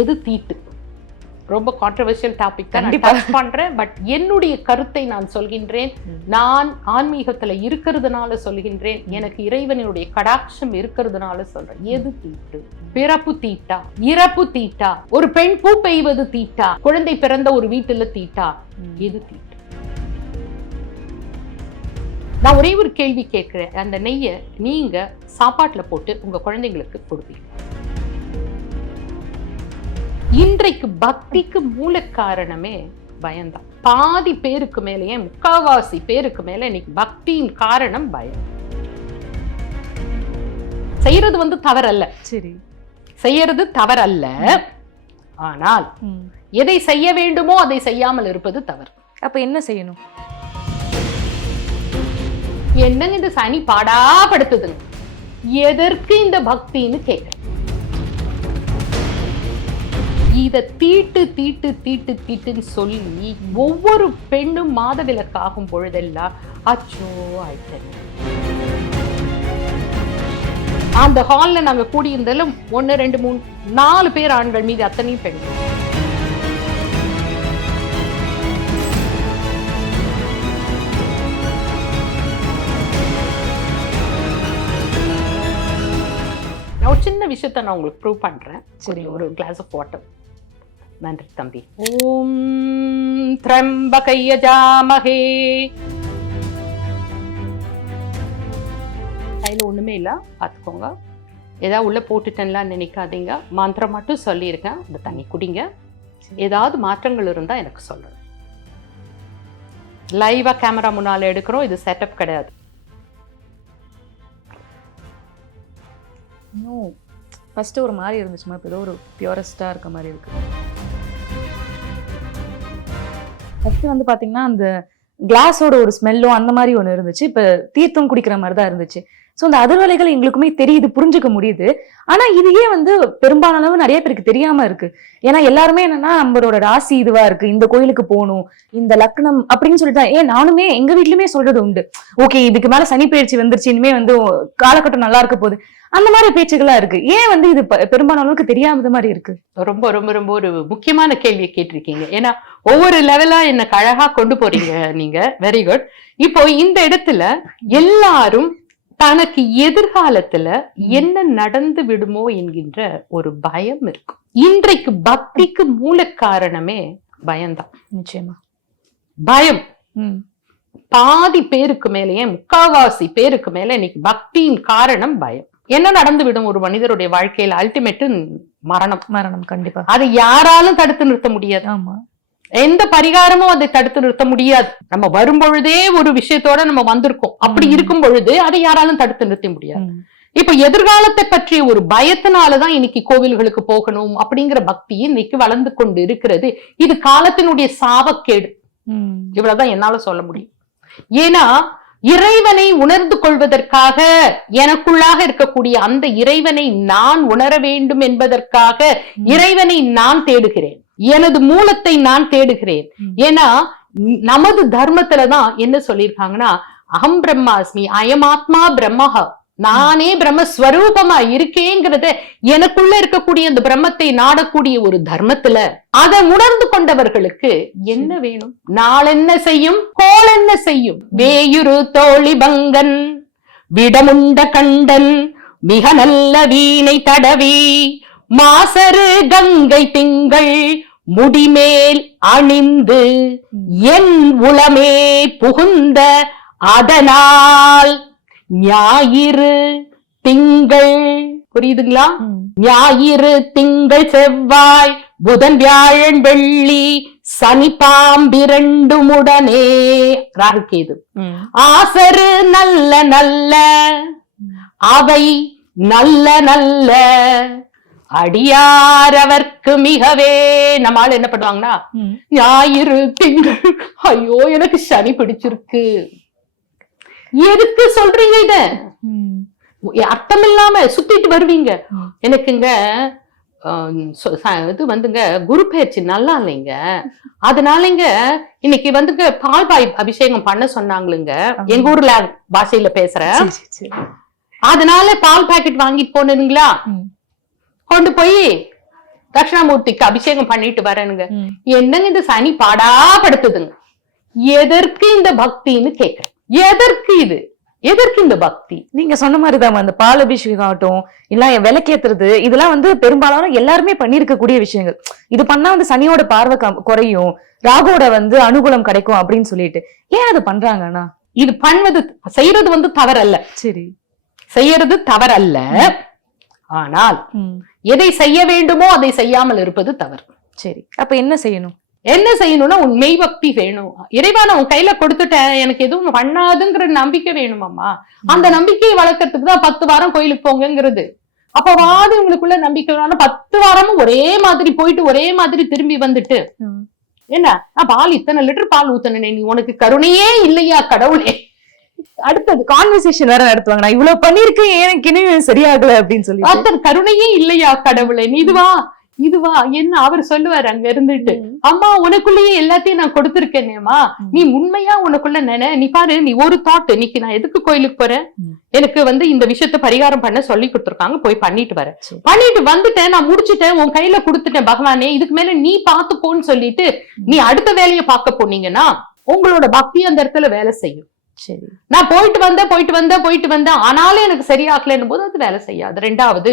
எது தீட்டு? ரொம்ப கான்ட்ரவர்ஷியல் டாபிக் தான் நான் டச் பண்றேன். பட் என்னுடைய கருத்தை நான் சொல்கின்றேன். நான் ஆன்மீகத்துல இருக்கிறதுனால சொல்கின்றேன். எனக்கு இறைவனுடைய கடாட்சம் இருக்கிறதுனால சொல்றேன். எது தீட்டு? பிறப்பு தீட்டா? இறப்பு தீட்டா? ஒரு பெண் பூ பெய்வது தீட்டா? குழந்தை பிறந்த ஒரு வீட்டுல தீட்டா? எது தீட்டு? நான் ஒரே ஒரு கேள்வி கேட்கிறேன். அந்த நெய்யை நீங்க சாப்பாட்டுல போட்டு உங்க குழந்தைங்களுக்கு கொடுப்பீங்க. இன்றைக்கு பக்திக்கு மூல காரணமே பயம்தான். பாதி பேருக்கு மேலேயே, முக்காவாசி பேருக்கு மேல இன்னைக்கு பக்தியின் காரணம் பயம். செய்யறது தவறல்ல, சரி, செய்யறது தவறல்ல. ஆனால் எதை செய்ய வேண்டுமோ அதை செய்யாமல் இருப்பது தவறு. அப்ப என்ன செய்யணும்? என்னங்க இந்த சனி பாடா படுத்துதுங்க, எதற்கு இந்த பக்தின்னு கேட்க. இத தீட்டு தீட்டு தீட்டு தீட்டுன்னு சொல்லி ஒவ்வொரு பெண்ணும் மாதவிலக்காகும் பொழுதெல்லாம் அச்சோ ஆயிட்டேன். அந்த ஹால்ல நாங்க கூடியிருந்தாலும் 1 2 3 4 பேர் ஆண்கள், மீது அத்தனையும் பெண்கள். ஒரு சின்ன விஷயத்தை நான் உங்களுக்கு ப்ரூவ் பண்றேன். சரி, ஒரு கிளாஸ் ஆஃப் வாட்டர். நன்றி தம்பி. ஓம் த்ரம்பகை யஜாமஹே. கையில ஒண்ணுமே இல்ல, பார்த்துக்கோங்க. ஏதாவது உள்ள போட்டுட்டேன்லாம் நினைக்காதீங்க. மந்திரம் மட்டும் சொல்லியிருக்கேன். இந்த தண்ணி குடிங்க. ஏதாவது மாற்றங்கள் இருந்தா எனக்கு சொல்லுங்க. லைவா கேமரா முன்னால எடுக்கிறோம். இது செட்டப் கிடையாது. இன்னும் ஃபர்ஸ்ட் ஒரு மாதிரி இருந்துச்சுமா, இப்போ ஏதோ ஒரு பியூரஸ்டா இருக்க மாதிரி இருக்கு. ஃபர்ஸ்ட் பாத்தீங்கன்னா அந்த கிளாஸோட ஒரு ஸ்மெல்லும் அந்த மாதிரி ஒன்று இருந்துச்சு. இப்போ தீர்த்தம் குடிக்கிற மாதிரி தான் இருந்துச்சு. ஸோ அந்த அதிர்வலைகள் எங்களுக்குமே தெரியுது, புரிஞ்சுக்க முடியுது. ஆனா இதையே பெரும்பாலான அளவு நிறைய பேருக்கு தெரியாம இருக்கு. ஏன்னா எல்லாருமே என்னன்னா நம்மளோட ராசி இதுவா இருக்கு, இந்த கோயிலுக்கு போகணும், இந்த லக்னம் அப்படின்னு சொல்லிட்டு நானுமே எங்க வீட்லயுமே சொல்றது உண்டு. ஓகே, இதுக்கு மேல சனி பயிற்சி வந்துருச்சு, இனிமே காலகட்டம் நல்லா இருக்க போகுது, அந்த மாதிரி பேச்சுகளா இருக்கு. ஏன் இது பெரும்பாலான அளவுக்கு தெரியாத மாதிரி இருக்கு? ரொம்ப ரொம்ப ரொம்ப ஒரு முக்கியமான கேள்வியை கேட்டிருக்கீங்க. ஏன்னா ஒவ்வொரு லெவலா எனக்கு அழகா கொண்டு போறீங்க நீங்க. Very good. இப்போ இந்த இடத்துல எல்லாரும் தனக்கு எதிர்காலத்துல என்ன நடந்து விடுமோ என்கின்ற ஒரு பயம் இருக்கும். இன்றைக்கு பக்திக்கு மூல காரணமே பயம்தான். நிச்சயமா பயம். பாதி பேருக்கு மேலேயே, முக்காவாசி பேருக்கு மேல இன்னைக்கு பக்தியின் காரணம் பயம். என்ன நடந்து விடும் ஒரு மனிதருடைய வாழ்க்கையில? அல்டிமேட்டு மரணம். மரணம் கண்டிப்பா. அதை யாராலும் தடுத்து நிறுத்த முடியாது. ஆமா, எந்த பரிகாரமும் அதை தடுத்து நிறுத்த முடியாது. நம்ம வரும் பொழுதே ஒரு விஷயத்தோட நம்ம வந்திருக்கோம். அப்படி இருக்கும் பொழுது அதை யாராலும் தடுத்து நிறுத்த முடியாது. இப்ப எதிர்காலத்தை பற்றிய ஒரு பயத்தினாலதான் இன்னைக்கு கோவில்களுக்கு போகணும் அப்படிங்கிற பக்தி இன்னைக்கு வளர்ந்து கொண்டு இருக்கிறது. இது காலத்தினுடைய சாபக்கேடு. இவ்வளவுதான் என்னால சொல்ல முடியும். ஏன்னா இறைவனை உணர்ந்து கொள்வதற்காக, எனக்குள்ளாக இருக்கக்கூடிய அந்த இறைவனை நான் உணர வேண்டும் என்பதற்காக இறைவனை நான் தேடுகிறேன். எனது மூலத்தை நான் தேடுகிறேன். ஏன்னா நமது தர்மத்துலதான் என்ன சொல்லியிருக்காங்கன்னா, அகம் பிரம்மாஸ்மி, அயம் ஆத்மா பிரம்மஹ, நானே பிரம்மஸ்வரூபமா இருக்கேங்கிறத, எனக்குள்ள இருக்கக்கூடிய அந்த பிரம்மத்தை நாடக்கூடிய ஒரு தர்மத்துல அதை உணர்ந்து கொண்டவர்களுக்கு என்ன வேணும்? நாள் என்ன செய்யும், கோள் என்ன செய்யும்? வேயுரு தோழி பங்கன் விடமுண்ட கண்டன் மிக நல்ல வீணை தடவி மாசரு கங்கை திங்கள் முடிமேல் அணிந்து என் உளமே புகுந்த அதனால் ஞாயிறு திங்கள், புரியுதுங்களா? ஞாயிறு திங்கள் செவ்வாய் புதன் வியாழன் வெள்ளி சனி பாம்பிரண்டுமுடனே ராகுகேது ஆசரு நல்ல நல்ல அவை நல்ல நல்ல அடியாரவர்க்கு மிகவே. நம்மால என்ன பண்ணுவாங்கன்னா, ஞாயிறு திங்கள், ஐயோ எனக்கு சனி பிடிச்சிருக்கு, எதுக்கு சொல்றீங்க இத? அர்த்தம் இல்லாம சுத்திட்டு வருவீங்க. எனக்குங்க இது குரு பயிற்சி நல்லா இல்லைங்க, அதனாலங்க இன்னைக்கு பால் பாய் அபிஷேகம் பண்ண சொன்னாங்களுங்க. எங்க ஊர்ல பாஷையில பேசுறேன். அதனால பால் பாக்கெட் வாங்கிட்டு போனீங்களா, கொண்டு போய் தட்சிணாமூர்த்திக்கு அபிஷேகம் பண்ணிட்டு வரேனுங்க. என்னங்க இந்த சனி பாடாப்படுத்துதுங்க. எதற்கு இந்த பக்தின்னு கேக்குறேன். எதற்கு இந்த பக்தி? நீங்க சொன்ன மாதிரிதான் அந்த பால் அபிஷேகம் ஆகட்டும், இல்ல விளக்கேத்துறது, இதெல்லாம் பெரும்பாலான எல்லாருமே பண்ணிருக்கக்கூடிய விஷயங்கள். இது பண்ணா சனியோட பார்வை குறையும், ராகுவோட அனுகூலம் கிடைக்கும் அப்படின்னு சொல்லிட்டு ஏன் அது பண்றாங்கன்னா? இது செய்யறது தவறல்ல. சரி, செய்யறது தவறல்ல. ஆனால் எதை செய்ய வேண்டுமோ அதை செய்யாமல் இருப்பது தவறு. சரி, அப்ப என்ன செய்யணும்? என்ன செய்யணும்னா உன் மெய் பக்தி வேணும். இறைவா நான் உன் கையில கொடுத்துட்டேன், எனக்கு எதுவும் பண்ணாதுங்கிற நம்பிக்கை வேணுமாம்மா. அந்த நம்பிக்கையை வளர்க்கறதுக்கு தான் 10 வாரம் கோயிலுக்கு போங்கிறது. அப்பவாது உங்களுக்குள்ள நம்பிக்கை 10 வாரமும் ஒரே மாதிரி போயிட்டு ஒரே மாதிரி திரும்பி வந்துட்டு என்ன நான் பால் இத்தனை லிட்டர் பால் ஊத்தனே, நீ உனக்கு கருணையே இல்லையா கடவுளே? அடுத்தது கான்வர்சேஷன் வேற நடத்துவாங்க, நான் இவ்வளவு பண்ணிருக்கேன் எனக்கு இன்னும் சரியாகல அப்படின்னு சொல்லி. அத்தன் கருணையே இல்லையா கடவுளே? நீ இதுவா என்ன அவர் சொல்லுவாரு அங்க இருந்துட்டு, அம்மா உனக்குள்ளேயே எல்லாத்தையும் நான் கொடுத்திருக்கேனேமா, நீ உண்மையா உனக்குள்ள நீ பாரு, நீ ஒரு தாட், இன்னைக்கு நான் எதுக்கு கோயிலுக்கு போறேன், எனக்கு இந்த விஷயத்த பரிகாரம் பண்ண சொல்லி கொடுத்துருக்காங்க, போய் பண்ணிட்டு வரேன், பண்ணிட்டு வந்துட்டேன், நான் முடிச்சுட்டேன், உன் கையில கொடுத்துட்டேன் பகவானே, இதுக்கு மேல நீ பாத்துக்கோன்னு சொல்லிட்டு நீ அடுத்த வேலையை பார்க்க போனீங்கன்னா உங்களோட பக்தி அந்த இடத்துல வேலை செய்யும். சரி, நான் போயிட்டு வந்தேன் ஆனாலும் எனக்கு சரியாகலன்னு போது அது வேலை செய்யாது. ரெண்டாவது,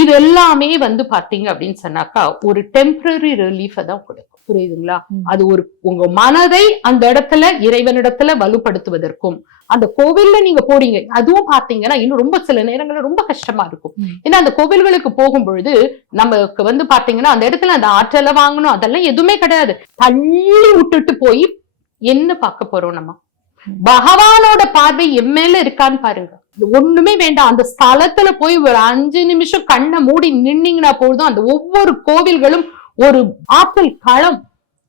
இது எல்லாமே பாத்தீங்க அப்படின்னு சொன்னாக்கா ஒரு டெம்பரரி ரிலீஃப தான் கொடுக்கும். புரியுதுங்களா? அது உங்க மனதை அந்த இடத்துல இறைவனிடத்துல வலுப்படுத்துவதற்கும், அந்த கோவில்ல நீங்க போறீங்க, அதுவும் பாத்தீங்கன்னா இன்னும் ரொம்ப சில நேரங்கள்ல ரொம்ப கஷ்டமா இருக்கும். ஏன்னா அந்த கோவில்களுக்கு போகும் பொழுது நமக்கு பாத்தீங்கன்னா அந்த இடத்துல அந்த ஆற்றலை வாங்கணும் அதெல்லாம் எதுவுமே கிடையாது. தள்ளி விட்டுட்டு போய் என்ன பார்க்க போறோம், நம்ம பகவானோட பார்வை எம்மேல இருக்கான்னு பாருங்க. ஒண்ணுமே வேண்டாம், அந்த ஸ்தலத்துல போய் ஒரு 5 நிமிஷம் கண்ணை மூடி நின்னீங்கன்னா போதும், அந்த ஒவ்வொரு கோவில்களும் ஒரு ஆற்றல் களம்.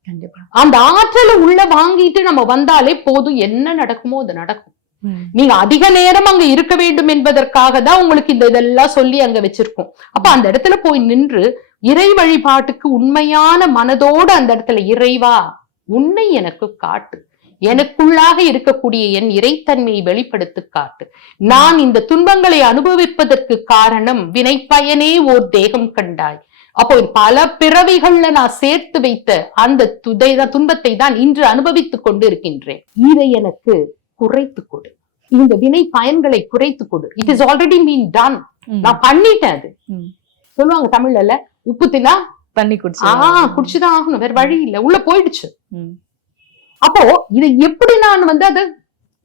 கண்டிப்பா அந்த ஆற்றலை உள்ள வாங்கிட்டு நம்ம வந்தாலே போதும், என்ன நடக்குமோ அது நடக்கும். நீங்க அதிக நேரம் அங்க இருக்க வேண்டும் என்பதற்காக தான் உங்களுக்கு இதெல்லாம் சொல்லி அங்க வச்சிருக்கோம். அப்ப அந்த இடத்துல போய் நின்று இறை வழிபாட்டுக்கு உண்மையான மனதோடு அந்த இடத்துல, இறைவா உன்னை எனக்கு காட்டு, எனக்குள்ளாக இருக்கக்கூடிய என் இறைத்தன்மையை வெளிப்படுத்தி காட்டு, நான் இந்த துன்பங்களை அனுபவிப்பதற்கு காரணம் வினைப்பயனே ஓர் தேகம் கண்டாய், அப்போ பல பிறவிகள்ல நான் சேர்த்து வைத்த அந்த துன்பத்தை தான் இன்று அனுபவித்துக் கொண்டு இருக்கின்றேன், இதை எனக்கு குறைத்து கொடு, இந்த வினை பயன்களை குறைத்து கொடு. It is already been done, நான் பண்ணிட்டேன். அது சொல்லுவாங்க தமிழ்ல, உப்பு தின்னா தண்ணி குடிச்சுதான் ஆகணும், வேற வழி இல்லை, உள்ள போயிடுச்சு. அப்போ இதை எப்படி நான் அது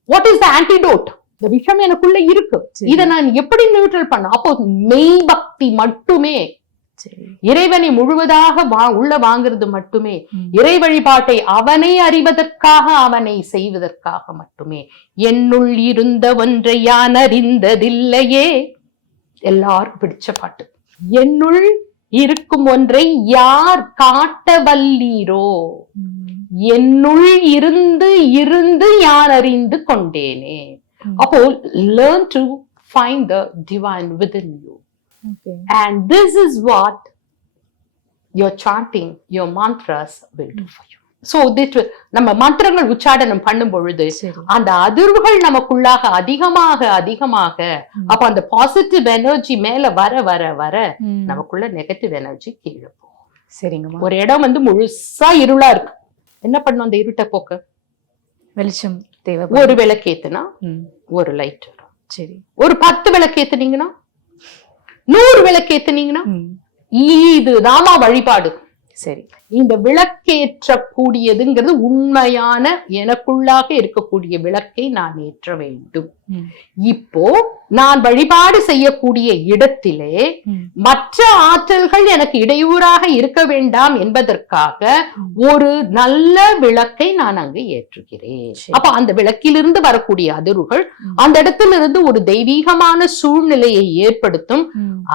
வாட் இஸ் த ஆன்டிடோட், இந்த விஷயம் எனக்குள்ள இருக்கு, இதை நான் எப்படி நியூட்ரல் பண்ண? அப்போ மெய் பக்தி மட்டுமே, இறைவனை முழுவதாக உள்ள வாங்குறது மட்டுமே, இறை வழிபாட்டை அவனை அறிவதற்காக அவனை செய்வதற்காக மட்டுமே. என்னுள் இருந்த ஒன்றை யான் அறிந்ததில்லையே, எல்லாரும் பிடிச்ச பாட்டு. என்னுள் இருக்கும் ஒன்றை யார் காட்ட வல்லீரோ, என்னுள் இருந்து யார் அறிந்து கொண்டேனே. அப்போ learn to find the divine within you. Okay. And this is what your chanting, your mantras will do for you. So நம்ம மந்திரங்கள் உச்சாடனம் பண்ணும் பொழுது அந்த அதிர்வுகள் நமக்குள்ளாக அதிகமாக அப்ப அந்த பாசிட்டிவ் எனர்ஜி மேல வர வர வர நமக்குள்ள நெகட்டிவ் எனர்ஜி கீழே போகும். சரிங்கம்மா. ஒரு இடம் முழுசா இருளா இருக்கு, என்ன பண்ணும் அந்த இருட்டை போக்க? வெளிச்சம் தேவை. ஒரு விளக்கேத்துனா ஒரு லைட் வரும். சரி, ஒரு 10 விளக்கேத்துனீங்கன்னா 100 விளக்கேத்துனீங்கன்னா இதுதான் வழிபாடு. சரி, இந்த விளக்கேற்றக்கூடியதுங்கிறது உண்மையான எனக்குள்ளாக இருக்கக்கூடிய விளக்கை நான் ஏற்ற வேண்டும். இப்போ நான் வழிபாடு செய்யக்கூடிய இடத்திலே மற்ற ஆற்றல்கள் எனக்கு இடையூறாக இருக்க வேண்டாம் என்பதற்காக ஒரு நல்ல விளக்கை நான் அங்கு ஏற்றுகிறேன். அப்ப அந்த விளக்கிலிருந்து வரக்கூடிய அதிர்வுகள் அந்த இடத்திலிருந்து ஒரு தெய்வீகமான சூழ்நிலையை ஏற்படுத்தும்.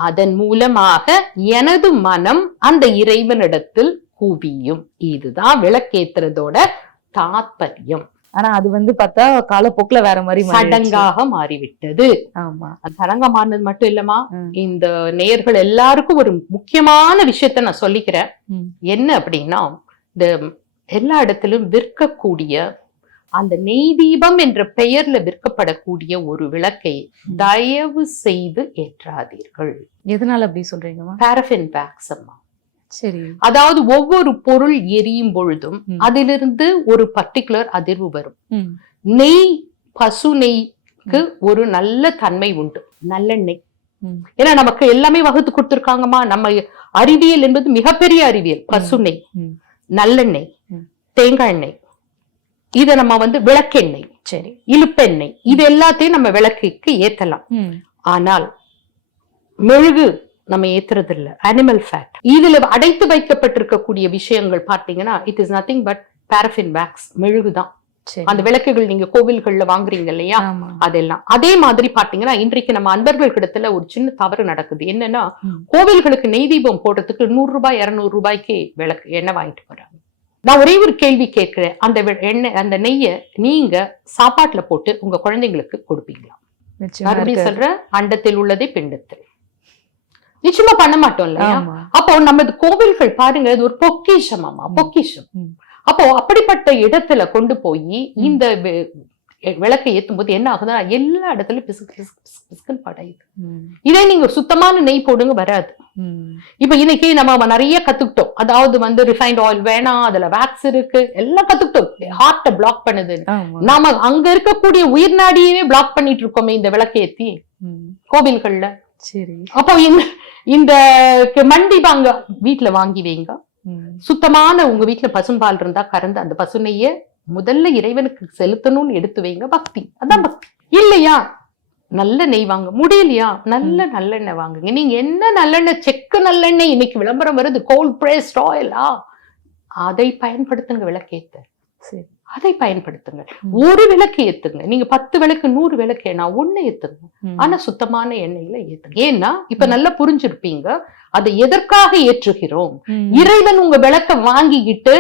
அதன் மூலமாக எனது மனம் அந்த இறைவனிடத்தில் குவியும். இதுதான் விளக்கேத்துறதோட தாத்பரியம். ஆனா அது பார்த்தா காலப்போக்குல வேற மாதிரி சடங்காக மாறிவிட்டது. ஆமா, அது சடங்கா மாறினது மட்டும் இல்லமா, இந்த நேயர்கள் எல்லாருக்கும் ஒரு முக்கியமான விஷயத்த நான் சொல்லிக்கிறேன். என்ன அப்படின்னா, இந்த எல்லா இடத்திலும் விற்கக்கூடிய அந்த நெய் தீபம் என்ற பெயர்ல விற்கப்படக்கூடிய ஒரு விளக்கை தயவு செய்து ஏற்றாதீர்கள். எதனால அப்படி சொல்றீங்க? பாரஃபின் வேக்ஸ் அம்மா, சரி. அதாவது ஒவ்வொரு பொருள் எரியும் பொழுதும் அதிலிருந்து ஒரு பர்டிகுலர் அதிர்வு வரும். நெய், பசு நெய்க்கு ஒரு நல்ல தன்மை உண்டு. நல்லெண்ணெய், ஏன்னா நமக்கு எல்லாமே வகுத்து கொடுத்திருக்காங்கம்மா. நம்ம அறிவியல் என்பது மிகப்பெரிய அறிவியல். பசு நெய், நல்லெண்ணெய், தேங்காய் எண்ணெய், இத நம்ம விளக்கெண்ணெய், சரி, இழுப்பெண்ணெய், இது எல்லாத்தையும் நம்ம விளக்குக்கு ஏத்தலாம். ஆனால் மெழுகு நம்ம ஏத்துறது இல்ல. அனிமல் ஃபேட், இதுல அடைத்து வைக்கப்பட்டிருக்கக்கூடிய விஷயங்கள் பார்த்தீங்கன்னா it is nothing but paraffin wax, மெழுகுதான். அந்த விளக்குகள் நீங்க கோவில்கள்ல வாங்குறீங்க இல்லையா, அதெல்லாம் அதே மாதிரி பாத்தீங்கன்னா இன்றைக்கு நம்ம அன்பர்கள் கிடத்துல ஒரு சின்ன தவறு நடக்குது. என்னன்னா, கோவில்களுக்கு நெய் தீபம் போடுறதுக்கு 100 ரூபாய் 200 ரூபாய்க்கு விளக்கு எண்ணெய் வாங்கிட்டு போறாங்க. நான் ஒரே ஒரு கேள்வி கேட்கிறேன், அந்த எண்ணெய், அந்த நெய்ய நீங்க சாப்பாட்டுல போட்டு உங்க குழந்தைங்களுக்கு கொடுப்பீங்களா? மறுபடியும் சொல்ற, அண்டத்தில் உள்ளதே பிண்டத்தில். நிச்சயமா பண்ண மாட்டோம் இல்லையா? அப்போ நமது கோவில்கள் பாருங்க, இது ஒரு பொக்கிஷமாமா, பொக்கிஷம். அப்போ அப்படிப்பட்ட இடத்துல கொண்டு போய் இந்த விளக்கை ஏத்தும் போது என்ன ஆகுதுன்னா, எல்லா இடத்துலயும் பிசுக்கு படையுது. இதே நீங்க சுத்தமான நெய் போடுங்க, வராது. இப்ப இன்னைக்கு நம்ம நிறைய கத்துக்கிட்டோம். அதாவது ரிஃபைன்ட் ஆயில் வேணாம், அதுல வேக்ஸ் இருக்கு, எல்லாம் கத்துக்கிட்டோம். ஹார்ட்ட பிளாக் பண்ணுது. நாம அங்க இருக்கக்கூடிய உயிர் நாடியவே பிளாக் பண்ணிட்டு இருக்கோமே இந்த விளக்கை ஏத்தி கோவில்கள்ல. சரி, அப்போ இந்த மண்டி வாங்க வீட்டுல வாங்கி வைங்க. சுத்தமான உங்க வீட்டுல பசும்பால் இருந்தா கறந்து அந்த பசு நெய்ய முதல்ல இறைவனுக்கு செலுத்தணும்னு எடுத்து வைங்க. பக்தி, அதான் பக்தி. இல்லையா, நல்ல நெய் வாங்க முடியலையா, நல்லெண்ணெய் வாங்குங்க. நீங்க என்ன நல்லெண்ணெய், செக்கு நல்லெண்ணெய் இன்னைக்கு விளம்பரம் வருது, கோல்ட் பிரேஸ்ட் ஆயிலா, அதை பயன்படுத்துங்க விளக்கேத்த. சரி, அதை பயன்படுத்துங்க. ஒரு விளக்கு ஏத்துங்க. நீங்க 10 விளக்கு 100 விளக்கு ஏன்னா 1 ஏத்துங்க. ஆனா சுத்தமான எண்ணெயில ஏத்துங்க. ஏன்னா இப்ப நல்லா புரிஞ்சிருப்பீங்க அதை எதற்காக ஏற்றுகிறோம். இறைவன் உங்க விளக்க வாங்கிக்கிட்டு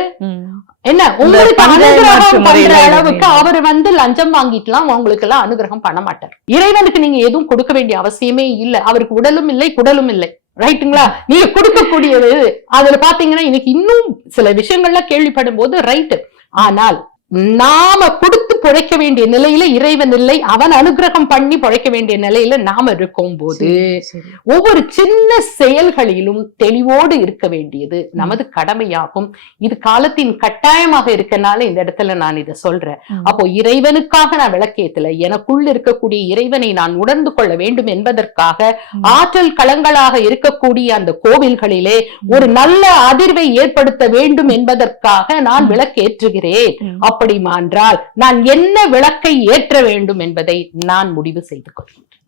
என்ன உங்களுக்கு அனுகிரகம் பண்ற அளவுக்கு அவர் லஞ்சம் வாங்கிட்டுலாம் உங்களுக்கு எல்லாம் அனுகிரகம் பண்ண மாட்டார். இறைவனுக்கு நீங்க எதுவும் கொடுக்க வேண்டிய அவசியமே இல்லை. அவருக்கு உடலும் இல்லை, குடலும் இல்லை. ரைட்டுங்களா? நீங்க கொடுக்கக்கூடியது அதுல பாத்தீங்கன்னா இன்னைக்கு இன்னும் சில விஷயங்கள்ல கேள்விப்படும் போது ரைட்டு. ஆனால் நாம கொடுத்து பிழைக்க வேண்டிய நிலையில இறைவன் இல்லை, அவன் அனுகிரகம் பண்ணி பிழைக்க வேண்டிய நிலையில நாம இருக்கும் போது ஒவ்வொரு சின்ன செயல்களிலும் தெளிவோடு இருக்க வேண்டியது நமது கடமையாகும். இது காலத்தின் கட்டாயமாக இருக்கனால இந்த இடத்துல நான் இதை சொல்றேன். அப்போ இறைவனுக்காக நான் விளக்கேத்துல எனக்குள் இருக்கக்கூடிய இறைவனை நான் உணர்ந்து கொள்ள வேண்டும் என்பதற்காக ஆற்றல் களங்களாக இருக்கக்கூடிய அந்த கோவில்களிலே ஒரு நல்ல அதிர்வை ஏற்படுத்த வேண்டும் என்பதற்காக நான் விளக்கேற்றுகிறேன். அப்படி மாற்றால் நான் என்ன விளக்கை ஏற்ற வேண்டும் என்பதை நான் முடிவு செய்து கொள்கிறேன்.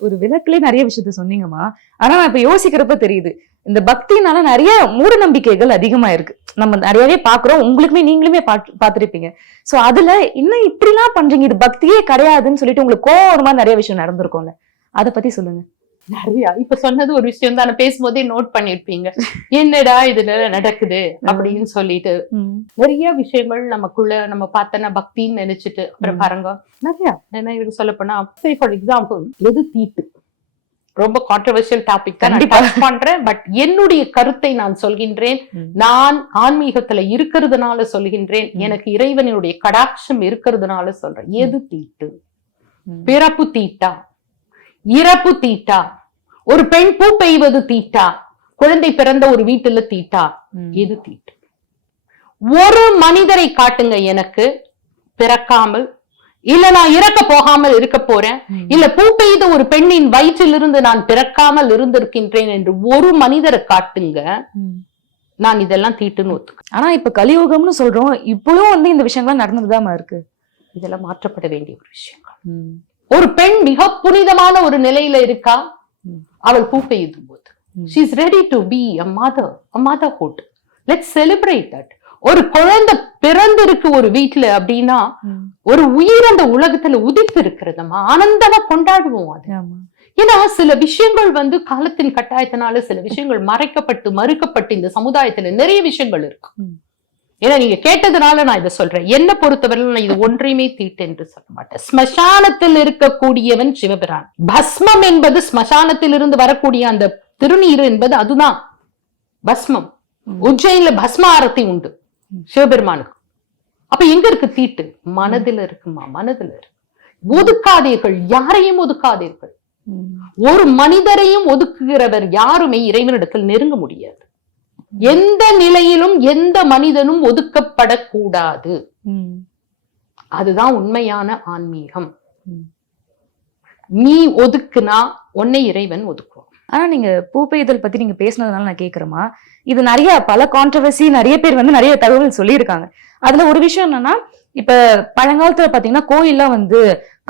ஒரு விளக்குல நிறைய விஷயத்த சொன்னீங்கம்மா. ஆனா நான் இப்ப யோசிக்கிறப்ப தெரியுது, இந்த பக்தினால நிறைய மூட நம்பிக்கைகள் அதிகமா இருக்கு. நம்ம நிறையவே பாக்குறோம், உங்களுக்குமே நீங்களுமே பாத்துருப்பீங்க. சோ அதுல இன்னும் இப்படி எல்லாம் பண்றீங்க, இது பக்தியே கிடையாதுன்னு சொல்லிட்டு உங்களுக்கு கோவமா நிறைய விஷயம் நடந்திருக்கும்ல, அத பத்தி சொல்லுங்க. நிறைய இப்ப சொன்னது ஒரு விஷயம் தான், பேசும்போதே நோட் பண்ணிருப்பீங்க, என்னடா இதுல நடக்குது அப்படின்னு சொல்லிட்டு. நிறைய விஷயங்கள் நமக்குள்ள நம்ம பார்த்தோன்னா பக்தின்னு நினைச்சிட்டு அப்புறம் பாருங்க நிறைய என்ன இருக்கு சொல்ல போனா, ஃபார் எக்ஸாம்பிள் எது தீட்டு, ரொம்ப கான்ட்ரவர்ஷியல் டாபிக் தான் நான் டச் பண்றேன். பட் என்னுடைய கருத்தை நான் சொல்கின்றேன். நான் ஆன்மீகத்துல இருக்கிறதுனால சொல்கின்றேன், எனக்கு இறைவனுடைய கடாட்சம் இருக்கிறதுனால சொல்றேன். எது தீட்டு? பிறப்பு தீட்டா, இறப்பு தீட்டா, ஒரு பெண் பூ பெய்வது தீட்டா, குழந்தை பிறந்த ஒரு வீட்டுல தீட்டா, எது தீட்டு? ஒரு மனிதரை காட்டுங்க எனக்கு பிறக்காமல், இல்ல நான் இறக்க போகாமல் இருக்க போறேன், இல்ல பூ பெய்த ஒரு பெண்ணின் வயிற்றிலிருந்து நான் பிறக்காமல் இருந்திருக்கின்றேன் என்று ஒரு மனிதரை காட்டுங்க, நான் இதெல்லாம் தீட்டுன்னு ஒத்துக்க. ஆனா இப்ப கலியுகம்னு சொல்றோம், இப்பவும் இந்த விஷயங்கள்லாம் நடந்துதான் இருக்கு. இதெல்லாம் மாற்றப்பட வேண்டிய ஒரு விஷயங்கள். ஒரு பெண் மிக புனிதமான ஒரு நிலையில இருக்கா, அவள் பூ பெய்யும் போது she is ready to be a mother, a motherhood. Let's celebrate that. ஒரு குழந்தை பிறந்திருக்கு ஒரு வீட்டுல அப்படின்னா ஒரு உயிர் அந்த உலகத்துல உதித்து இருக்கிறதமா, ஆனந்தமா கொண்டாடுவோம் அது. ஏன்னா சில விஷயங்கள் காலத்தின் கட்டாயத்தினால சில விஷயங்கள் மறைக்கப்பட்டு மறுக்கப்பட்டு இந்த சமுதாயத்துல நிறைய விஷயங்கள் இருக்கு. ஏன்னா நீங்க கேட்டதுனால நான் இதை சொல்றேன். என்ன பொறுத்தவரையில் நான் இது ஒன்றையுமே தீட்டு என்று சொல்ல மாட்டேன். ஸ்மசானத்தில் இருக்கக்கூடியவன் சிவபிரான். பஸ்மம் என்பது ஸ்மசானத்தில் இருந்து வரக்கூடிய அந்த திருநீர் என்பது அதுதான் பஸ்மம். உஜ்ஜைன்ல பஸ்ம ஆரத்தி உண்டு சிவபெருமானுக்கு. அப்ப எங்க இருக்கு தீட்டு? மனதில் இருக்குமா? மனதில் இருக்கு. ஒதுக்காதீர்கள், யாரையும் ஒதுக்காதீர்கள். ஒரு மனிதரையும் ஒதுக்குகிறவர் யாருமே இறைவனிடத்தில் நெருங்க முடியாது. எந்த நிலையிலும் எந்த மனிதனும் ஒதுக்கப்படக்கூடாது. அதுதான் உண்மையான ஆன்மீகம். நீ ஒதுக்குனா உன்னை இறைவன் ஒதுக்குவான். ஆனா நீங்க பூ பெய்தல் பத்தி நீங்க பேசினதுனால நான் கேக்குறேமா, இது நிறைய பல கான்ட்ரவர்சி, நிறைய பேர் வந்து நிறைய தகவல் சொல்லியிருக்காங்க. அதுல ஒரு விஷயம் என்னன்னா, இப்ப பழங்காலத்துல பாத்தீங்கன்னா கோயில்லாம் வந்து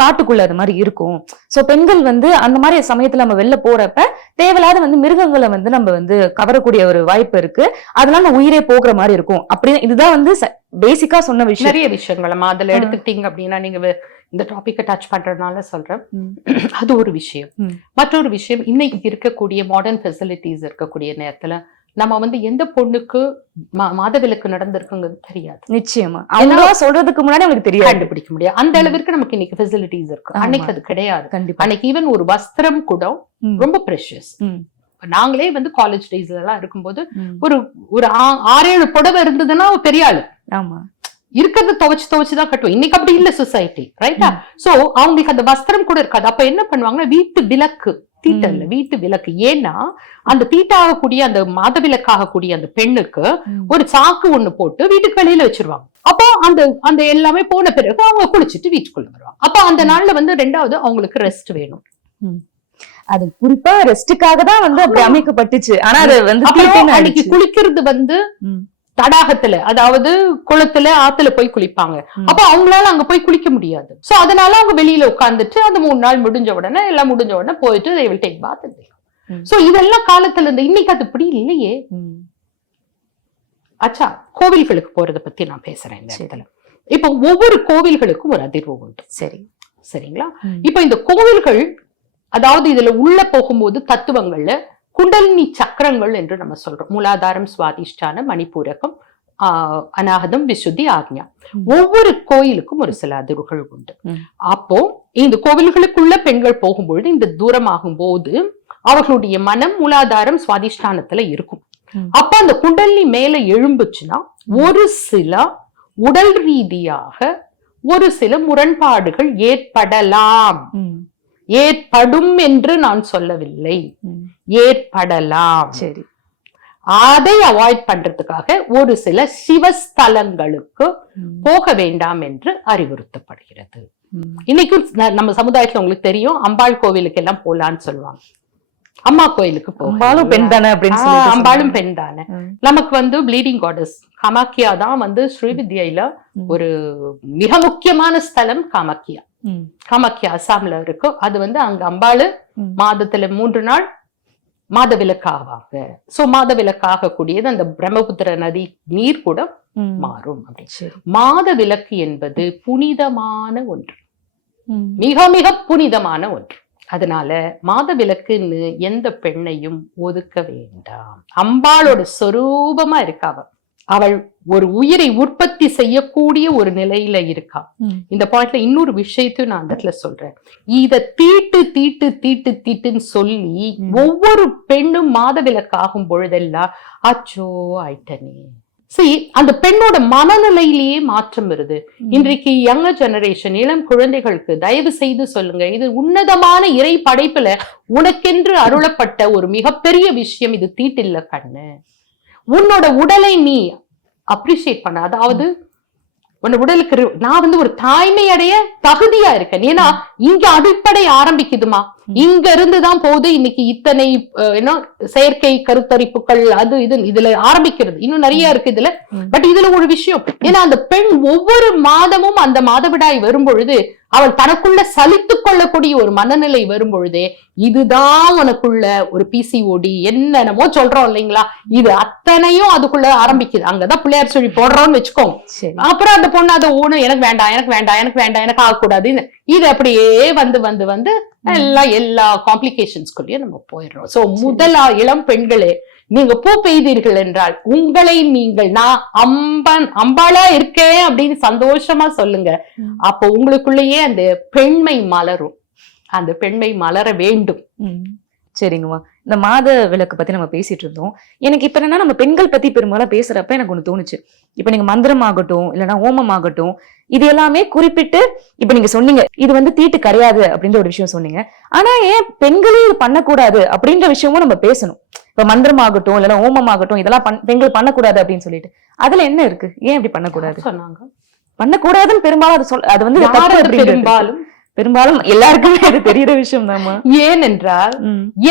காட்டுக்குள்ள அது மாதிரி இருக்கும். சோ பெண்கள் வந்து அந்த மாதிரி சமயத்துல நம்ம வெளில போறப்ப தேவையில்லாத வந்து மிருகங்களை வந்து நம்ம வந்து கவரக்கூடிய ஒரு வாய்ப்பு இருக்கு. அதெல்லாம் நம்ம உயிரே போகிற மாதிரி இருக்கும். அப்படி இதுதான் வந்து பேசிக்கா சொன்ன விஷயம். நிறைய விஷயங்கள் அதுல எடுத்துக்கிட்டீங்க அப்படின்னா, நீங்க இந்த டாபிக்கை டச் பண்றதுனால சொல்றேன். அது ஒரு விஷயம். மற்றொரு விஷயம், இன்னைக்கு இருக்கக்கூடிய மாடர்ன் ஃபெசிலிட்டிஸ் இருக்கக்கூடிய நேரத்துல நம்ம வந்து எந்த பொண்ணுக்கு மாதவிலக்கு நடந்திருக்குங்கிறது தெரியாது. நிச்சயமா அவங்க சொல்றதுக்கு முன்னாடி உங்களுக்கு தெரியாது, கண்டுபிடிக்க முடியாது. அந்த அளவிற்கு நமக்கு இன்னைக்கு ஃபெசிலிட்டிஸ் இருக்கு. அன்னைக்கு அது கிடையாது. அன்னைக்கு ஈவன் ஒரு வஸ்திரம் கூட ரொம்ப ப்ரெஷியஸ். நாங்களே வந்து காலேஜ் டேஸ்ல எல்லாம் இருக்கும்போது ஒரு 6-7 புடவை இருந்ததுன்னா பெரிய ஆளு. ஆமா, இருக்கிறத துவச்சுதான் கட்டுவோம். இன்னைக்கு அப்படி இல்ல சொசைட்டி, ரைட்டா? சோ அவங்களுக்கு அந்த வஸ்திரம் கூட இருக்காது. அப்ப என்ன பண்ணுவாங்கன்னா, வீட்டு விளக்கு, தீட்டல்ல வீட்டு விளக்கு. ஏன்னா அந்த தீட்டாகக்கூடிய அந்த மாதவிலக்காகக்கூடிய அந்த பெண்ணுக்கு ஒரு சாக்கு ஒண்ணு போட்டு வீட்டுக்கு வெளியில வச்சிருவாங்க. அப்போ அந்த எல்லாமே போன பிறகு அவங்க குளிச்சுட்டு வீட்டுக்குள்ள வருவாங்க. அப்ப அந்த நாள்ல வந்து 2வது அவங்களுக்கு ரெஸ்ட் வேணும். அது குறிப்பா ரெஸ்டுக்காக தான் வந்து அப்படி அமைக்கப்பட்டுச்சு. ஆனா அது வந்து அன்னைக்கு குளிக்கிறது வந்து தடாகத்துல, அதாவது குளத்துல, ஆத்துல போய் குளிப்பாங்க. அப்ப அவங்களால அங்க போய் குளிக்க முடியாது. சோ அதனால அவங்க வெளியில உட்கார்ந்துட்டு அந்த 3 நாள் முடிஞ்ச உடனே எல்லாம் முடிஞ்ச உடனே போயிட்டு they will take bath. So இதெல்லாம் காலத்துல இருந்து. இன்னைக்கு அது இப்படி இல்லையே. அச்சா, கோவில்களுக்கு போறத பத்தி நான் பேசுறேன் இந்த இடத்துல. இப்ப ஒவ்வொரு கோவில்களுக்கும் ஒரு அதிர்வு உண்டு. சரிங்களா? இப்ப இந்த கோவில்கள், அதாவது இதுல உள்ள போகும்போது தத்துவங்கள்ல குண்டலினி சக்கரங்கள் என்று நம்ம சொல்றோம். மூலாதாரம், சுவாதிஷ்டானம், மணிப்பூரகம், அநாகதம், விசுத்தி, ஆக்ஞா. ஒவ்வொரு கோயிலுக்கும் ஒரு சில அதிர்வுகள் உண்டு. அப்போ இந்த கோவில்களுக்குள்ள பெண்கள் போகும்பொழுது, இந்த தூரமாகும் போது அவர்களுடைய மனம் மூலாதாரம், சுவாதிஷ்டானத்துல இருக்கும். அப்ப அந்த குண்டலினி மேல எழும்புச்சுன்னா ஒரு சில உடல் ரீதியாக ஒரு சில முரண்பாடுகள் ஏற்படலாம். ஏற்படும் என்று நான் சொல்லவில்லை, ஏற்படலாம். சரி, அதை அவாய்ட் பண்றதுக்காக ஒரு சில சிவஸ்தலங்களுக்கு போக வேண்டாம் என்று அறிவுறுத்தப்படுகிறது. இன்னைக்கு நம்ம சமுதாயத்துல உங்களுக்கு தெரியும், அம்பாள் கோவிலுக்கு எல்லாம் போலான்னு சொல்லுவாங்க. அம்மா கோயிலுக்கு போகாலும் பெண் தானே அப்படின்னு அம்பாளும் பெண் தானே. நமக்கு வந்து ப்ளீடிங் காடஸ் காமாக்கியா தான் வந்து ஸ்ரீவித்யில ஒரு மிக முக்கியமான ஸ்தலம். காமாக்கியா அசாம்ல இருக்கு. அது வந்து அங்க அம்பாளு மாதத்துல 3 நாள் மாதவிலக்கு ஆவாங்க. சோ மாதவிலக்காக கூடியது அந்த பிரம்மபுத்திர நதி நீர் கூட மாறும். மாதவிலக்கு என்பது புனிதமான ஒன்று, மிக மிக புனிதமான ஒன்று. அதனால மாதவிலக்குன்னு எந்த பெண்ணையும் ஒதுக்க வேண்டாம். அம்பாளோட சொரூபமா இருக்காவ. அவள் ஒரு உயிரை உற்பத்தி செய்யக்கூடிய ஒரு நிலையில இருக்கா. இந்த பாயிண்ட்ல இன்னொரு விஷயத்தையும் நான் அந்த இடத்துல சொல்றேன். இத தீட்டுன்னு சொல்லி ஒவ்வொரு பெண்ணும் மாதவிலக்கு ஆகும் பொழுதெல்லாம் அச்சோ ஆயிட்டனே. சரி, அந்த பெண்ணோட மனநிலையிலேயே மாற்றம் வருது. இன்றைக்கு யங்கர் ஜெனரேஷன், இளம் குழந்தைகளுக்கு தயவு செய்து சொல்லுங்க, இது உன்னதமான இறை படைப்புல உனக்கென்று அருளப்பட்ட ஒரு மிகப்பெரிய விஷயம். இது தீட்டில்ல கண்ணு. உன்னோட உடலை நீ அப்ரிஷியேட் பண்ண, அதாவது உன் உடலுக்கு நான் வந்து ஒரு தாய்மை அடைய தகுதியா இருக்கேன். ஏன்னா இங்க அடிப்படை ஆரம்பிக்குதுமா, இங்க இருந்துதான் போகுது. இன்னைக்கு இத்தனை செயற்கை கருத்தரிப்புகள் அது இது இதுல ஆரம்பிக்கிறது. இன்னும் நிறைய இருக்கு இதுல. பட் இதுல ஒரு விஷயம், ஏன்னா அந்த பெண் ஒவ்வொரு மாதமும் அந்த மாதவிடாய் வரும் பொழுது அவள் தனக்குள்ள சலித்து கொள்ளக்கூடிய ஒரு மனநிலை வரும் பொழுதே, இதுதான் உனக்குள்ள ஒரு பிசிஓடி என்னென்னமோ சொல்றோம் இல்லைங்களா, இது அத்தனையும் அதுக்குள்ள ஆரம்பிக்குது. அங்கதான் பிள்ளையார் சொல்லி போடுறோம்னு வச்சுக்கோங்க. அப்புறம் அந்த பொண்ணு அதை எனக்கு வேண்டாம் எனக்கு ஆகக்கூடாது, இது அப்படியே வந்து எல்லா காம்ப்ளிகேஷன்ஸ்குள்ளேயும் நம்ம போயிடுறோம். சோ முதலா இளம் பெண்களே, நீங்க பூ பெய்தீர்கள் என்றால் உங்களை நீங்கள் நான் அம்பாளா இருக்கேன் அப்படின்னு சந்தோஷமா சொல்லுங்க. அப்போ உங்களுக்குள்ளேயே அந்த பெண்மை மலரும். அந்த பெண்மை மலர வேண்டும். சரிங்கம்மா, இந்த மாத விளக்கு பத்தி நம்ம பேசிட்டு இருந்தோம். எனக்கு இப்ப என்னன்னா நம்ம பெண்கள் பத்தி பெரும்பாலும் பேசுறப்ப எனக்கு ஒண்ணு தோணுச்சு. இப்ப நீங்க மந்திரம் ஆகட்டும் இல்லைன்னா ஹோமம் ஆகட்டும், இது எல்லாமே குறிப்பிட்டு இப்ப நீங்க சொன்னீங்க இது வந்து தீட்டு கிடையாது அப்படின்ற ஒரு விஷயம் சொன்னீங்க. ஆனா ஏன் பெண்களே இது பண்ணக்கூடாது அப்படின்ற விஷயமும் நம்ம பேசணும். இப்ப மந்திரம் ஆகட்டும் இல்லைன்னா ஹோமம் ஆகட்டும் இதெல்லாம் பெண்கள் பண்ணக்கூடாது அப்படின்னு சொல்லிட்டு அதுல என்ன இருக்கு? ஏன் இப்படி பண்ணக்கூடாது சொன்னாங்க? பண்ணக்கூடாதுன்னு பெரும்பாலும் அது வந்து தப்பு அப்படின்றது பெரும்பாலும் எல்லாருக்குமே அது தெரியுற விஷயம் தாமா. ஏனென்றால்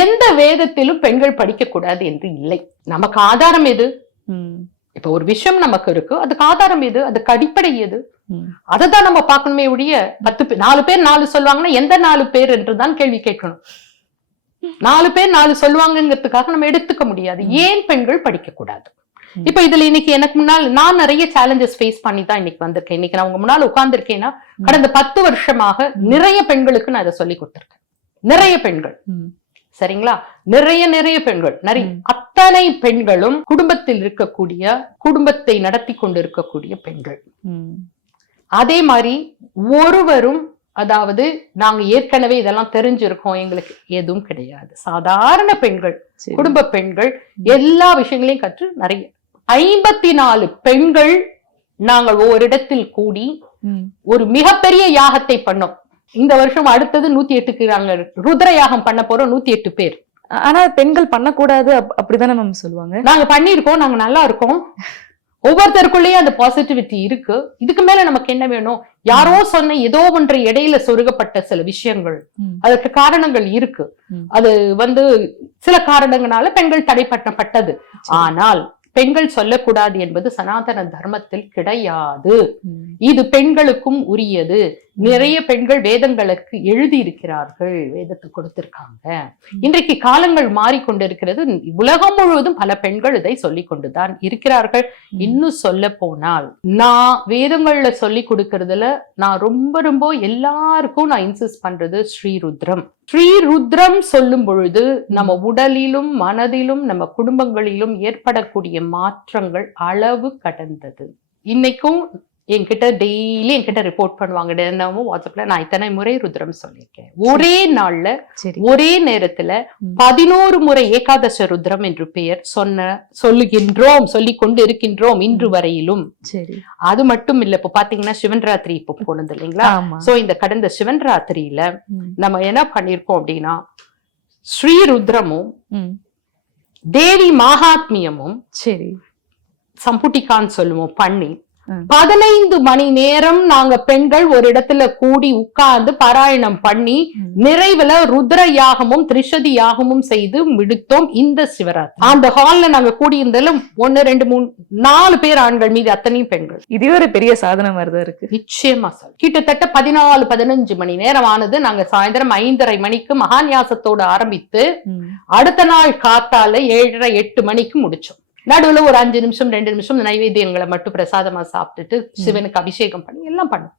எந்த வேதத்திலும் பெண்கள் படிக்க கூடாது என்று இல்லை. நமக்கு ஆதாரம் எது? இப்ப ஒரு விஷயம் நமக்கு இருக்கு, அதுக்கு ஆதாரம் எது, அதுக்கு அடிப்படை எது, அததான் நம்ம பார்க்கணுமே ஒழிய 4 பேர் 4 சொல்லுவாங்கன்னா எந்த 4 பேர் என்றுதான் கேள்வி கேட்கணும். 4 பேர் 4 சொல்லுவாங்கிறதுக்காக நம்ம எடுத்துக்க முடியாது. ஏன் பெண்கள் படிக்க கூடாது? இப்ப இதுல இன்னைக்கு எனக்கு முன்னால் நான் நிறைய சேலஞ்சஸ் ஃபேஸ் பண்ணி தான் இன்னைக்கு வந்திருக்கேன். இன்னைக்கு நான் உங்க முன்னால் உட்கார்ந்துருக்கேன்னா கடந்த 10 வருஷமாக நிறைய பெண்களுக்கு நான் இதை சொல்லி கொடுத்திருக்கேன். நிறைய பெண்கள், சரிங்களா? நிறைய பெண்கள், அத்தனை பெண்களும் குடும்பத்தில் இருக்கக்கூடிய, குடும்பத்தை நடத்தி கொண்டு இருக்கக்கூடிய பெண்கள். அதே மாதிரி ஒருவரும் அதாவது நாங்க ஏற்கனவே இதெல்லாம் தெரிஞ்சிருக்கோம் எங்களுக்கு எதுவும் கிடையாது. சாதாரண பெண்கள், குடும்ப பெண்கள் எல்லா விஷயங்களையும் கற்று நிறைய 54 பெண்கள் நாங்கள் ஓரிடத்தில் கூடி ஒரு மிகப்பெரிய யாகத்தை பண்ணோம். இந்த வருஷம் அடுத்தது 108க்கு நாங்க ருத்ர யாகம் பண்ண போறோம். 108 பேர். ஆனா பெண்கள் பண்ணக்கூடாது அப்படிதானே நம்ம சொல்லுவாங்க. நாங்க பண்ணிருக்கோம், நாங்க நல்லா இருக்கோம். ஒவ்வொருத்தருக்குள்ளேயும் அந்த பாசிட்டிவிட்டி இருக்கு. இதுக்கு மேல நமக்கு என்ன வேணும்? யாரோ சொன்ன ஏதோ ஒன்று இடையில சொருகப்பட்ட சில விஷயங்கள், அதற்கு காரணங்கள் இருக்கு. அது வந்து சில காரணங்களால பெண்கள் தடைப்பட்டது. ஆனால் பெண்கள் சொல்லக்கூடாது என்பது சனாதன தர்மத்தில் கிடையாது. இது பெண்களுக்கும் உரியது. நிறைய பெண்கள் வேதங்களுக்கு எழுதி இருக்கிறார்கள், வேதத்தை கொடுத்திருக்காங்க. இன்றைக்கு காலங்கள் மாறிக்கொண்டிருக்கிறது. உலகம் முழுவதும் பல பெண்கள் இதை சொல்லிக் கொண்டுதான் இருக்கிறார்கள். இன்னும் சொல்ல போனால் நான் வேதங்கள்ல சொல்லி கொடுக்கறதுல நான் ரொம்ப எல்லாருக்கும் நான் இன்சிஸ்ட் பண்றது ஸ்ரீருத்ரம். ஸ்ரீருத்ரம் சொல்லும் பொழுது நம்ம உடலிலும் மனதிலும் நம்ம குடும்பங்களிலும் ஏற்படக்கூடிய மாற்றங்கள் அளவு கடந்தது. இன்னைக்கும் என்கிட்ட டெய்லி என்கிட்ட ரிப்போர்ட் பண்ணுவாங்க. தினமும் வாட்ஸ்அப்ல நான் இத்தனை முறை ருத்ரம் சொல்லியிருக்கேன். ஒரே நாள்ல ஒரே நேரத்துல 11 முறை ஏகாதச ருத்ரம் என்று பெயர் சொல்லிக் கொண்டு இருக்கின்றோம் இன்று வரையிலும். அது மட்டும் இல்ல, இப்ப பாத்தீங்கன்னா சிவன் ராத்திரி இப்ப போனது இல்லைங்களா? சோ இந்த கடந்த சிவன் ராத்திரியில நம்ம என்ன பண்ணிருக்கோம் அப்படின்னா ஸ்ரீருத்ரமும் தேவி மகாத்மியமும் சம்புட்டிகான்னு சொல்லுவோம் பண்ணி 15 மணி நேரம் நாங்க பெண்கள் ஒரு இடத்துல கூடி உட்கார்ந்து பாராயணம் பண்ணி நிறைவுல ருத்ர யாகமும் திரிஷதி யாகமும் செய்து முடித்தோம். இந்த சிவராத்திரி அந்த ஹால்ல நாங்க கூடி இருந்தாலும் 1 2 3 4 பேர் ஆண்கள், மீது அத்தனையும் பெண்கள். இது ஒரு பெரிய சாதனை மாதிரிதான் இருக்கு. நிச்சயமா சார். கிட்டத்தட்ட 14-15 மணி நேரம் ஆனது. நாங்க சாயந்தரம் 5:30 மணிக்கு மகான்யாசத்தோடு ஆரம்பித்து அடுத்த நாள் காத்தால 7:30 8 மணிக்கு முடிச்சோம். நடுவுல ஒரு 5 நிமிஷம் 2 நிமிஷம் நைவேத்தியங்களை மட்டும் பிரசாதமா சாப்பிட்டுட்டு சிவனுக்கு அபிஷேகம் பண்ணி எல்லாம் பண்ணோம்.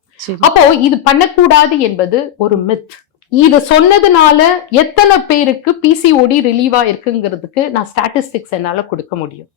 அப்போ இது பண்ணக்கூடாது என்பது ஒரு மித். இது சொன்னதுனால எத்தனை பேருக்கு PCOD ரிலீவா இருக்குங்கிறதுக்கு நான் ஸ்டாட்டிஸ்டிக்ஸ் என்னால கொடுக்க முடியும்.